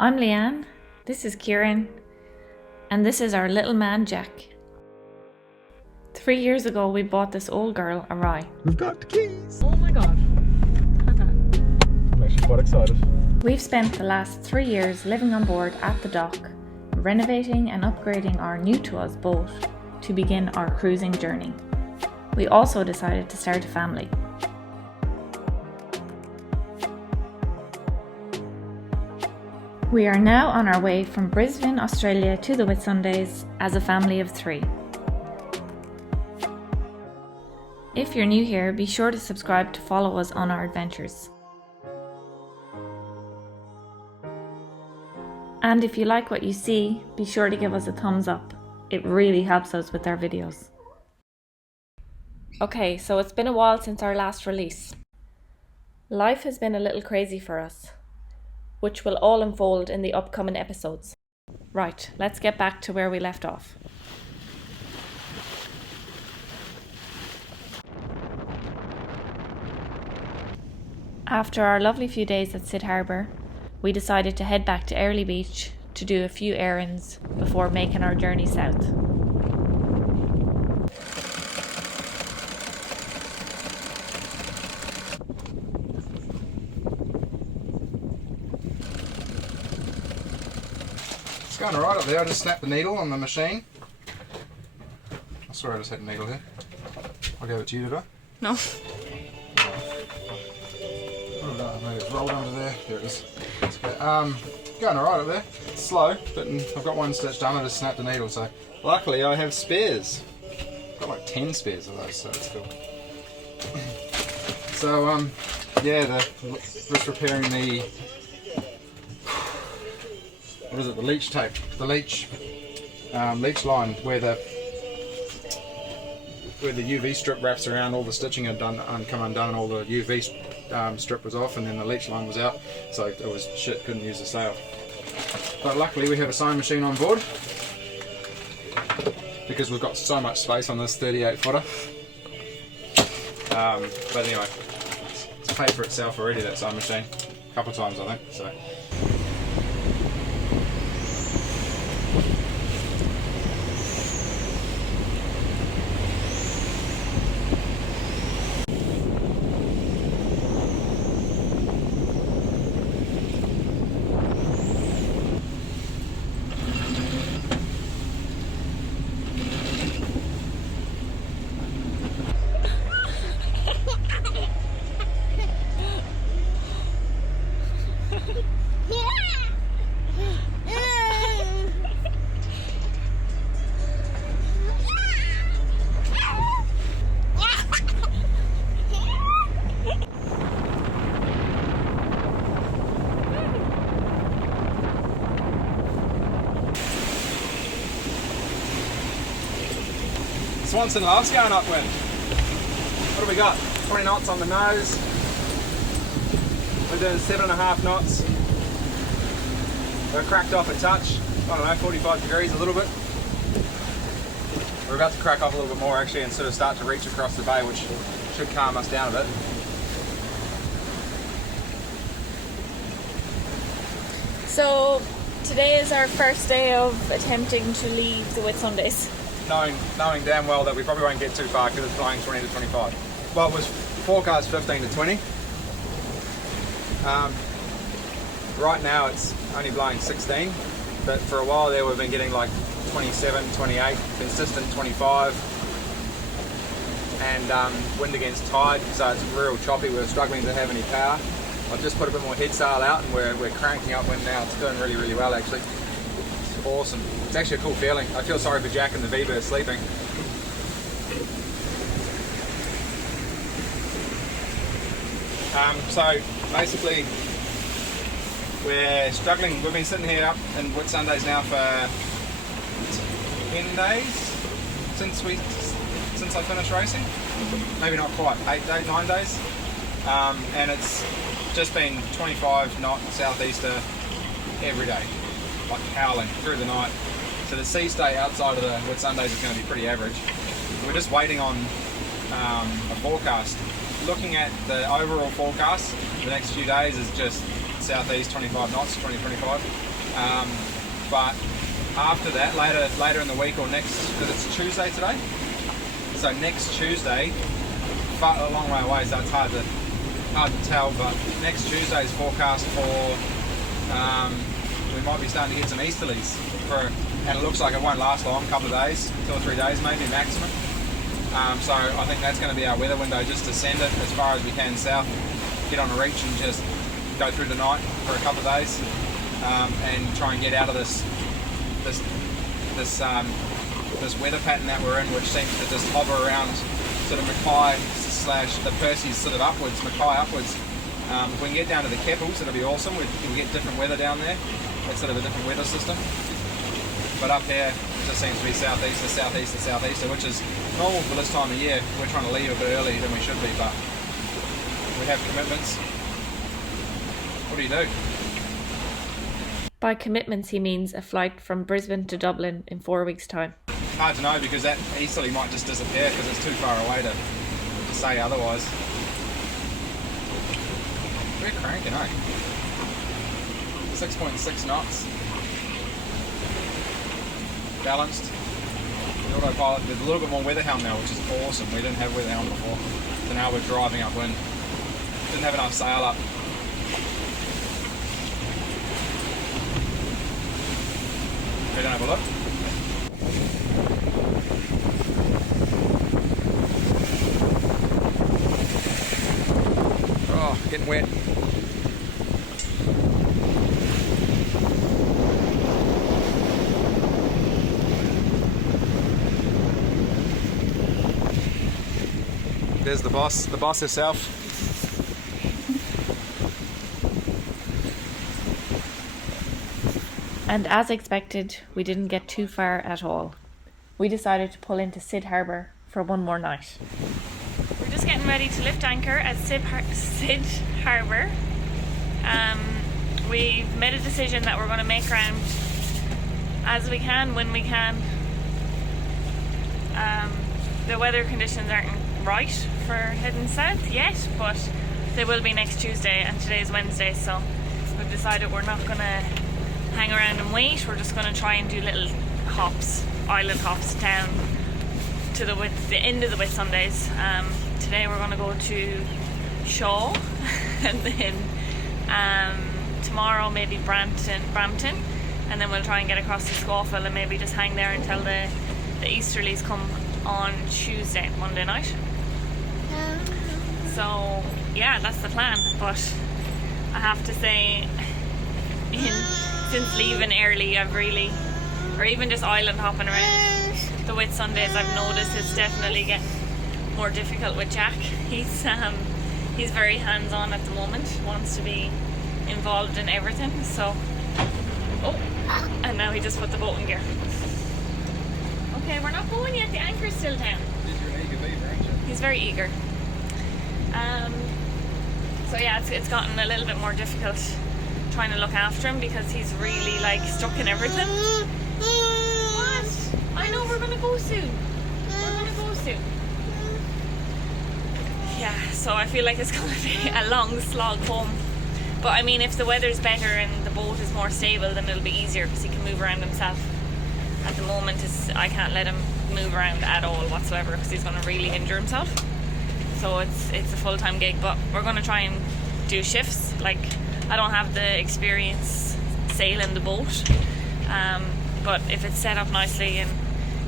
I'm Leeann, this is Kieran, and this is our little man Jack. 3 years ago we bought this old girl a rye. We've got the keys! Oh my god. Okay. I'm actually quite excited. We've spent the last 3 years living on board at the dock, renovating and upgrading our new to us boat to begin our cruising journey. We also decided to start a family. We are now on our way from Brisbane, Australia to the Whitsundays as a family of 3. If you're new here, be sure to subscribe to follow us on our adventures. And if you like what you see, be sure to give us a thumbs up. It really helps us with our videos. Okay, so it's been a while since our last release. Life has been a little crazy for us, which will all unfold in the upcoming episodes. Right, let's get back to where we left off. After our lovely few days at Sid Harbor, we decided to head back to Airlie Beach to do a few errands before making our journey south. It's going alright up there. I just snapped the needle on the machine. Oh, sorry, I just had a needle here. I gave it to you, did I? No. Oh, maybe it's rolled under there. There it is. It's okay. Going alright up there. It's slow, but I've got one stitch done. I just snapped the needle, so luckily I have spares. I've got like 10 spares of those, so it's cool. So, yeah, just repairing the, what is it, the leech tape, the leech line where the UV strip wraps around. All the stitching had come undone, and all the UV strip was off, and then the leech line was out, so it was shit, couldn't use the sail. But luckily we have a sewing machine on board because we've got so much space on this 38 footer. But anyway, it's paid for itself already, that sewing machine, a couple of times I think. So. Swanson love's going upwind. What do we got? 20 knots on the nose. We're doing 7.5 knots. We're cracked off a touch. I don't know, 45 degrees a little bit. We're about to crack off a little bit more actually and sort of start to reach across the bay, which should calm us down a bit. So today is our first day of attempting to leave the Whitsundays. Knowing damn well that we probably won't get too far because it's blowing 20 to 25. Well, it was forecast 15 to 20. Right now it's only blowing 16, but for a while there we've been getting like 27, 28, consistent 25, and wind against tide, so it's real choppy. We're struggling to have any power. I've just put a bit more head sail out and we're cranking up wind now. It's doing really, really well actually. It's awesome. It's actually a cool feeling. I feel sorry for Jack and the V-Bird sleeping. So basically we're struggling. We've been sitting here up in Whitsundays now for 10 days since I finished racing. Maybe not quite, 9 days. And it's just been 25 knot southeaster every day, like howling through the night. So the sea state outside of the Whitsundays is going to be pretty average. We're just waiting on a forecast. Looking at the overall forecast, the next few days is just southeast, 25 knots, 20-25. But after that, later in the week or next, because it's Tuesday today, so next Tuesday, a long way away, so it's hard to tell, but next Tuesday is forecast for, we might be starting to get some easterlies, and it looks like it won't last long, a couple of days, 2 or 3 days maybe maximum. So I think that's going to be our weather window, just to send it as far as we can south, get on a reach and just go through the night for a couple of days, and try and get out of this weather pattern that we're in, which seems to just hover around sort of Mackay / the Percy's sort of upwards, Mackay upwards. If we can get down to the Keppels, it'll be awesome. We'll get different weather down there. It's sort of a different weather system. But up here, it just seems to be southeaster, southeaster, southeaster, which is normal for this time of year. We're trying to leave a bit earlier than we should be, but we have commitments. What do you do? By commitments, he means a flight from Brisbane to Dublin in 4 weeks' time. Hard to know, because that easterly might just disappear because it's too far away to say otherwise. We're cranking, eh? 6.6 knots. Balanced. The autopilot, there's a little bit more weather helm now, which is awesome. We didn't have weather helm before. So now we're driving upwind. Didn't have enough sail up. We don't have a look. Oh, getting wet. There's the boss herself. And as expected, we didn't get too far at all. We decided to pull into Sid Harbor for one more night. We're just getting ready to lift anchor at Sid Harbor. We've made a decision that we're going to make around as we can, when we can. The weather conditions aren't right for heading south yet, but they will be next Tuesday, and today's Wednesday, so we've decided we're not going to hang around and wait. We're just going to try and do little hops, island hops down to the end of the Whitsundays. Today we're going to go to Shaw and then tomorrow maybe Brampton, and then we'll try and get across to Scawfell and maybe just hang there until the easterlies come on Tuesday, Monday night. So yeah, that's the plan. But I have to say, since leaving early, I've really, or even just island hopping around the Whitsundays, I've noticed it's definitely getting more difficult with Jack. He's very hands-on at the moment, wants to be involved in everything. So, and now he just put the boat in gear. Okay, we're not going yet. The anchor's still down. He's very eager. So yeah, it's gotten a little bit more difficult trying to look after him because he's really like stuck in everything. What? I know, we're gonna go soon. Yeah, so I feel like it's gonna be a long slog home. But I mean, if the weather's better and the boat is more stable, then it'll be easier because he can move around himself. At the moment, I can't let him move around at all whatsoever because he's gonna really injure himself. So it's a full-time gig, but we're gonna try and do shifts. Like, I don't have the experience sailing the boat, but if it's set up nicely and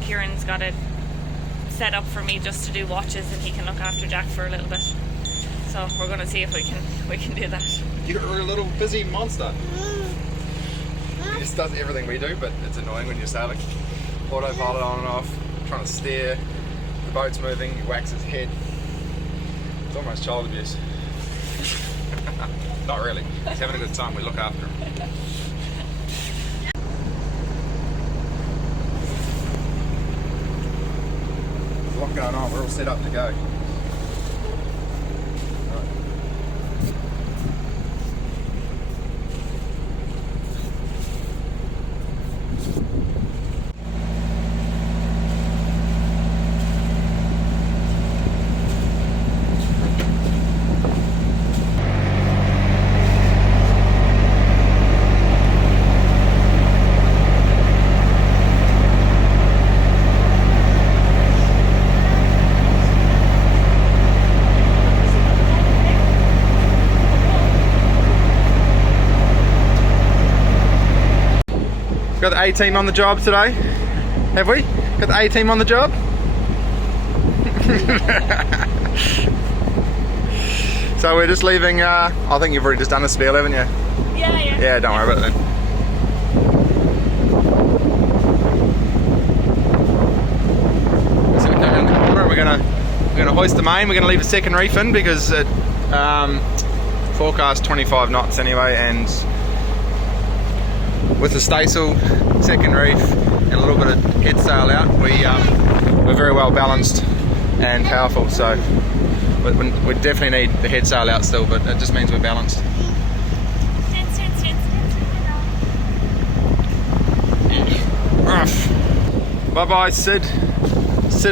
Kieran's got it set up for me just to do watches, and he can look after Jack for a little bit. So we're going to see if we can do that. You're a little busy monster. He just does everything we do, but it's annoying when you're sailing. Autopilot on and off, trying to steer, the boat's moving, he whacks his head. It's almost child abuse. Not really. He's having a good time. We look after him. There's a lot going on. We're all set up to go. Got the A-team on the job today. Have we? Got the A-team on the job? So we're just leaving, I think you've already just done a spiel, haven't you? Yeah. Yeah, don't worry about it then. So we're coming around the corner and we're gonna hoist the main. We're gonna leave the second reef in because it forecast 25 knots anyway, and with the staysail, second reef, and a little bit of head sail out, we're very well balanced and powerful. So we definitely need the head sail out still, but it just means we're balanced. Bye bye, Sid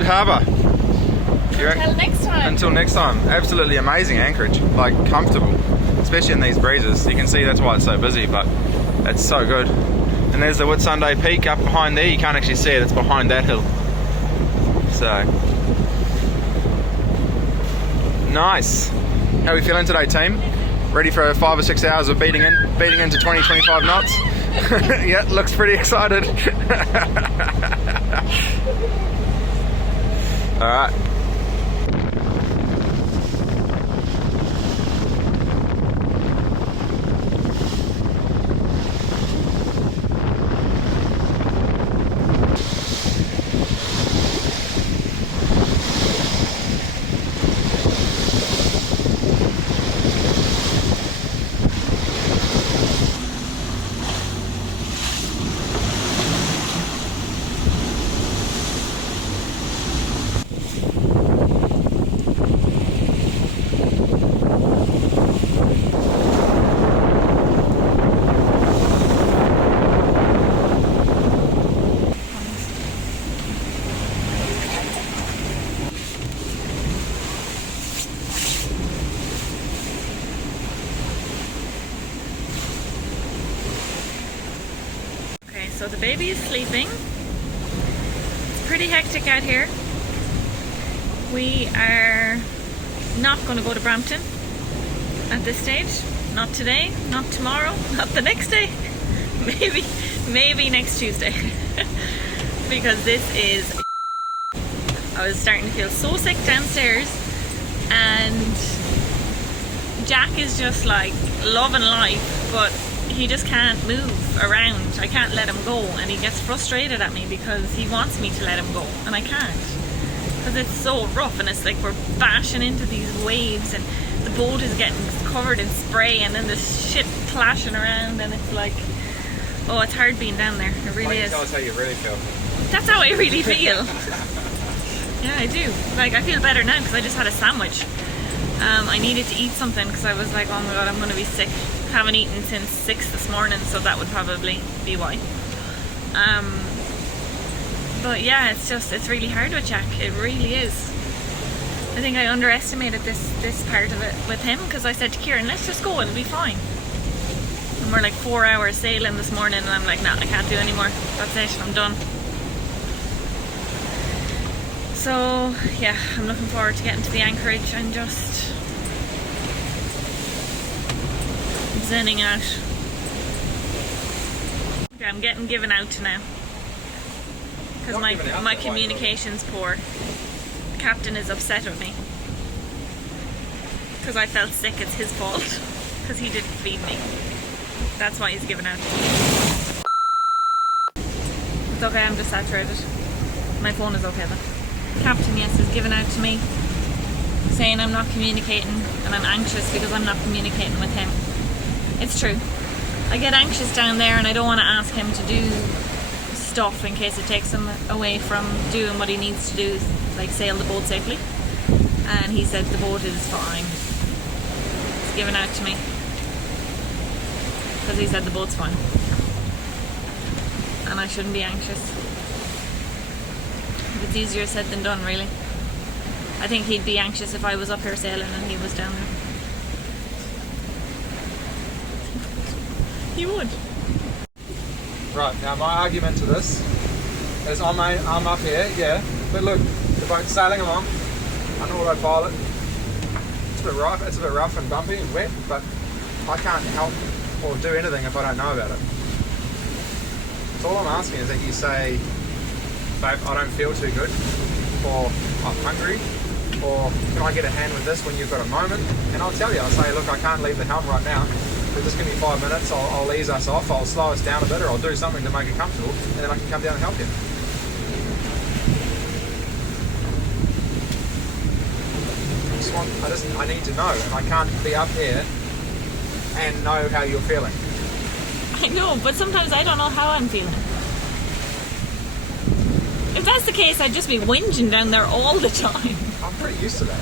Harbor. Until next time. Until next time. Absolutely amazing anchorage, like comfortable, especially in these breezes. You can see that's why it's so busy, but it's so good. And there's the Whitsunday Peak up behind there. You can't actually see it, it's behind that hill. So nice. How are we feeling today, team? Ready for 5 or 6 hours of beating into 20-25 knots? Yeah, looks pretty excited. All right. So the baby is sleeping. It's pretty hectic out here. We are not going to go to Brampton at this stage. Not today, not tomorrow, not the next day. Maybe next Tuesday. Because this is... I was starting to feel so sick downstairs, and Jack is just like loving life, but he just can't move around. I can't let him go, and he gets frustrated at me because he wants me to let him go and I can't, because it's so rough and it's like we're bashing into these waves and the boat is getting covered in spray and then there's shit clashing around, and it's like, oh, it's hard being down there. It really is. Tell us how you really feel. That's how I really feel. Yeah, I do. Like, I feel better now because I just had a sandwich. I needed to eat something because I was like, oh my god, I'm going to be sick. Haven't eaten since 6 this morning, so that would probably be why. But yeah, it's really hard with Jack. It really is. I think I underestimated this part of it with him, because I said to Kieran, let's just go, it'll be fine. And we're like 4 hours sailing this morning and I'm like, nah, I can't do anymore. That's it, I'm done. So yeah, I'm looking forward to getting to the anchorage and just zenning out. Okay, I'm getting given out to now because my communication's poor. The captain is upset with me because I felt sick. It's his fault because he didn't feed me. That's why he's given out. It's okay, I'm just saturated. My phone is okay though. Captain, yes, is given out to me, saying I'm not communicating and I'm anxious because I'm not communicating with him. It's true. I get anxious down there and I don't want to ask him to do stuff in case it takes him away from doing what he needs to do, like sail the boat safely. And he said the boat is fine. It's given out to me because he said the boat's fine and I shouldn't be anxious. It's easier said than done, really. I think he'd be anxious if I was up here sailing and he was down there. He would. Right, now my argument to this is I'm up here, yeah, but look, the boat's sailing along. I know what I pilot. It's a bit rough and bumpy and wet, but I can't help or do anything if I don't know about it. all I'm asking is that you say, babe, I don't feel too good, or I'm hungry, or can I get a hand with this when you've got a moment? And I'll tell you, I'll say, look, I can't leave the helm right now, but just give me 5 minutes, I'll ease us off, I'll slow us down a bit, or I'll do something to make it comfortable, and then I can come down and help you. I need to know, and I can't be up here and know how you're feeling. I know, but sometimes I don't know how I'm feeling. If that's the case, I'd just be whinging down there all the time. I'm pretty used to that.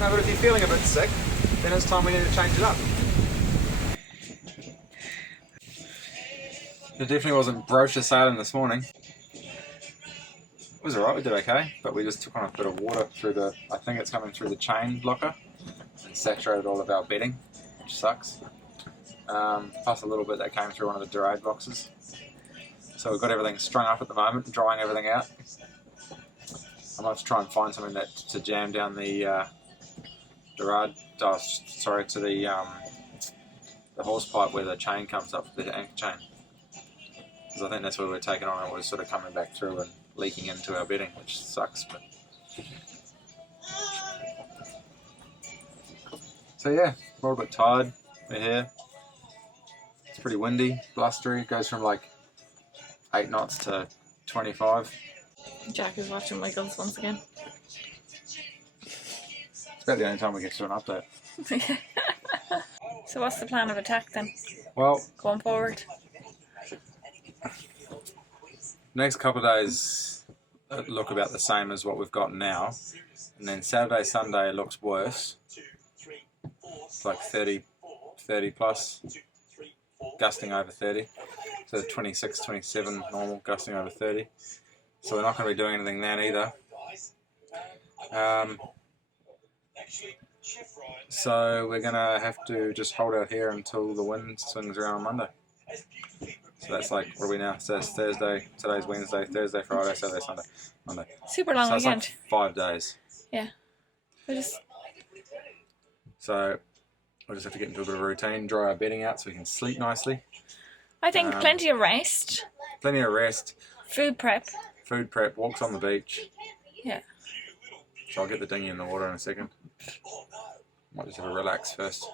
No, but if you're feeling a bit sick, then it's time we need to change it up. It definitely wasn't brochure sailing this morning. It was alright, we did okay, but we just took on a bit of water through the, I think it's coming through the chain blocker, and saturated all of our bedding, which sucks. Plus a little bit that came through one of the Durade boxes. So we've got everything strung up at the moment, drying everything out. I might have to try and find something that to jam down the Durade, to the hose pipe where the chain comes up, the anchor chain. Because I think that's where we're taking on, and we're sort of coming back through and leaking into our bedding, which sucks. But so yeah, we're a bit tired. We're here. It's pretty windy, blustery. It goes from like 8 knots to 25. Jack is watching my guns once again. It's about the only time we get to an update. So what's the plan of attack then? Well, Going forward? next couple of days look about the same as what we've got now, and then Saturday, Sunday looks worse. It's like 30 plus, gusting over 30. So 26, 27 normal, gusting over 30. So we're not going to be doing anything then either. So we're going to have to just hold out here until the wind swings around on Monday. So that's like, what are we now? So that's Thursday, today's Wednesday, Thursday, Friday, Saturday, Sunday, Monday. Super long so weekend. It's like 5 days. Yeah. So we'll just have to get into a bit of a routine, dry our bedding out so we can sleep nicely. I think plenty of rest. Plenty of rest. Food prep. Walks on the beach. Yeah. So I'll get the dinghy in the water in a second. Might just have a relax first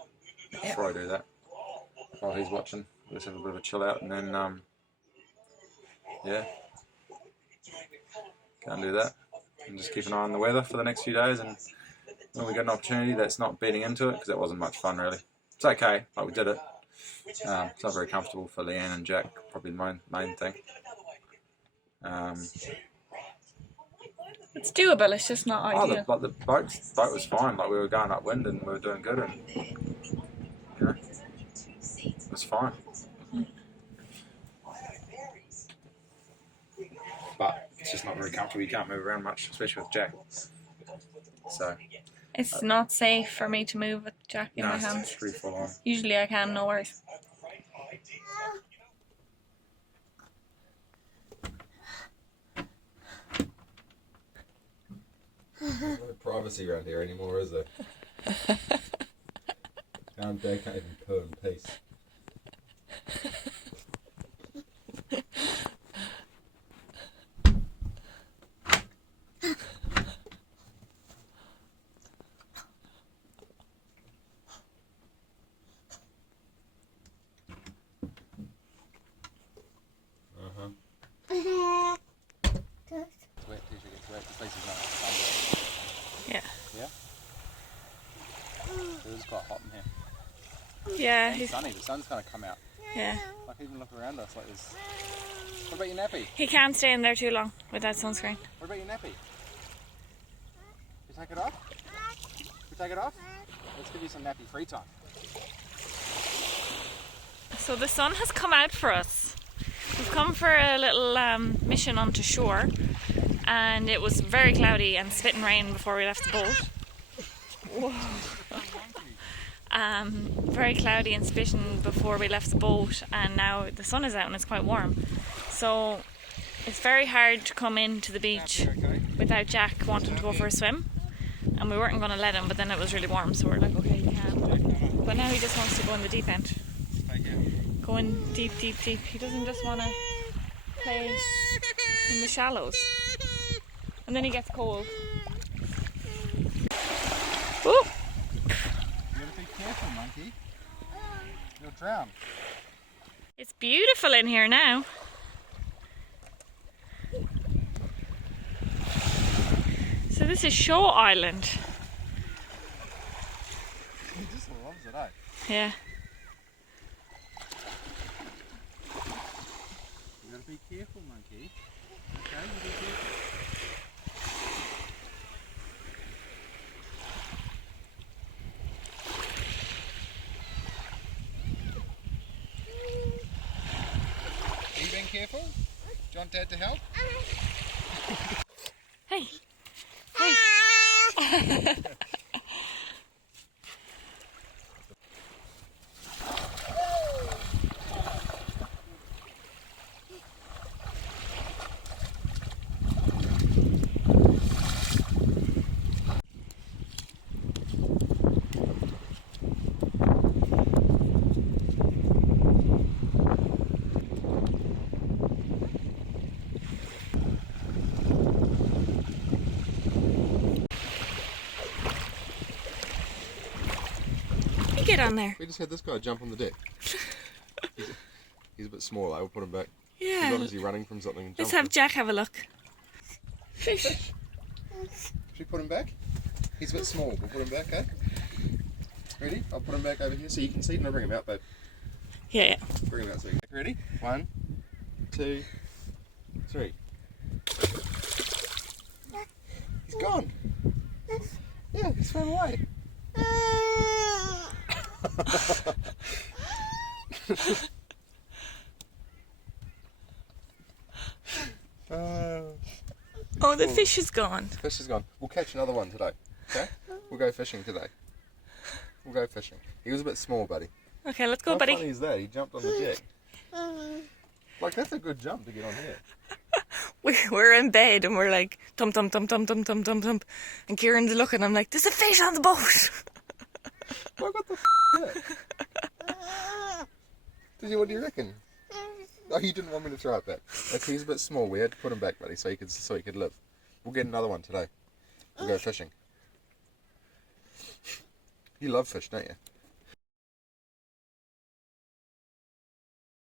before I do that. While he's watching, we'll just have a bit of a chill out, and then yeah, go and do that, and just keep an eye on the weather for the next few days. And when we get an opportunity that's not beating into it, because that wasn't much fun really. It's okay, like we did it. It's not very comfortable for Leeann and Jack, probably the main thing. It's doable, it's just not ideal. The boat was fine, like we were going upwind and we were doing good, and you know, it was fine. But it's just not very comfortable, you can't move around much, especially with Jack. So It's not safe for me to move with Jack in my it's hands. pretty full on. Usually I can, no worries. There's no privacy around here anymore, is there? Dad can't even poo in peace. Wet tissue gets wet, the place is not sunburned. Yeah. Yeah? It is quite hot in here. Yeah, It's sunny, the sun's going to come out. yeah. Like, even look around us like this. What about your nappy? He can't stay in there too long without sunscreen. What about your nappy? You take it off? You take it off? Let's give you some nappy free time. So the sun has come out for us. We've come for a little mission onto shore, and it was very cloudy and spitting rain before we left the boat. Whoa. Very cloudy and spitting before we left the boat, and now the sun is out and it's quite warm. So it's very hard to come into the beach without Jack wanting to go for a swim, and we weren't going to let him, but then it was really warm, so we're like, okay, you can. But now he just wants to go in the deep end. Take care. Going deep, deep, deep. He doesn't just want to play in the shallows. And then he gets cold. Ooh! You gotta be careful, monkey. You'll drown. It's beautiful in here now. So this is Shaw Island. He just loves it, eh? Yeah. You gotta be careful, monkey. Okay, you be careful. Are you being careful? Do you want Dad to help? Hey. Hey. Get on there. We just had this guy jump on the deck. He's a bit small, we'll put him back. Yeah. He's obviously running from something and Let's jumped. have Jack have a look. Fish. Should we put him back? He's a bit small. We'll put him back, eh? Ready? I'll put him back over here so you can see. No, bring him out, babe. Yeah. Bring him out so you can. Ready? 1, 2, 3. He's gone. Yeah, he swam away. Oh, the fish is gone. Fish is gone. We'll catch another one today. Okay? We'll go fishing today. We'll go fishing. He was a bit small, buddy. Okay, let's go, How buddy. funny is that? He jumped on the deck. Like, that's a good jump to get on here. We're in bed and we're like, thump, thump, thump, thump, thump, thump, thump, thump. And Kieran's looking, I'm like, there's a fish on the boat. What the f*** is that? What do you reckon? Oh, you didn't want me to try it back. Okay, he's a bit small. We had to put him back, buddy, so he could live. We'll get another one today. We'll go fishing. You love fish, don't you?